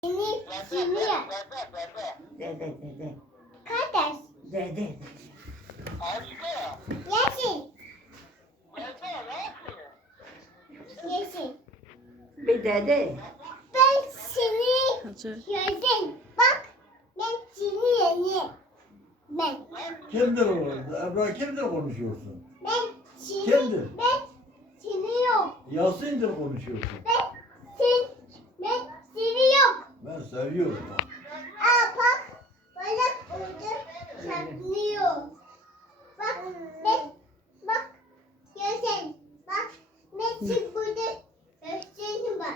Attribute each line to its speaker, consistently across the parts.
Speaker 1: Seni ya.
Speaker 2: Dede.
Speaker 1: Kardeş.
Speaker 2: Dede.
Speaker 1: Yeşil. Yeşil.
Speaker 2: Bir dede.
Speaker 1: Ben seni
Speaker 3: Hacı.
Speaker 1: gördüm. Bak ben seni yeni. Ben.
Speaker 4: Kimdir o? Ebra kimdir konuşuyorsun?
Speaker 1: Ben seni.
Speaker 4: Kimdir?
Speaker 1: Ben seni yok.
Speaker 4: Yasin'dir konuşuyorsun.
Speaker 1: Ben seni yok.
Speaker 4: Ben seviyorum.
Speaker 1: Aa bak. Balık orada saklıyor. Bak ben. Bak. Görsene. Bak. Ben çık burada. Görsene bak.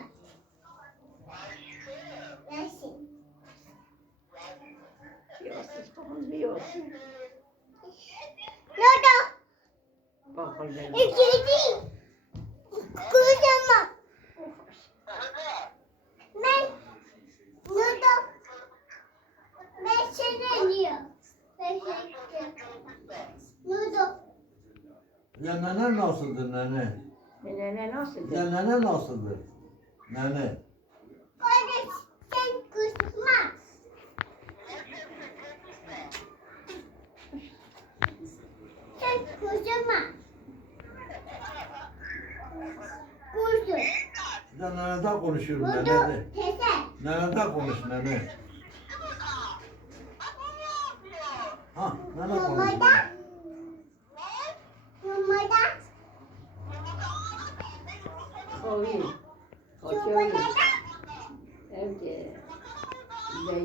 Speaker 1: Yasin.
Speaker 2: Yosuz konuşuyor.
Speaker 1: Nerede?
Speaker 2: Bakın benim.
Speaker 1: İkili. Kocaman. Ben. Nerede? Ben seni diyor. Ben seni. Nerede?
Speaker 4: Ya nene nasıldır nene?
Speaker 2: Nene nasıl?
Speaker 4: Ya nene nasıldır? Nene.
Speaker 1: Kardeş sen kızma. Sen kızma. Kuzum.
Speaker 4: Ya neneden konuşuyorum
Speaker 1: Burada
Speaker 4: nenede.
Speaker 1: teyze.
Speaker 4: Neneden konuş nene. Ha nene konuş.
Speaker 1: Numara. Numara.
Speaker 2: Koyu.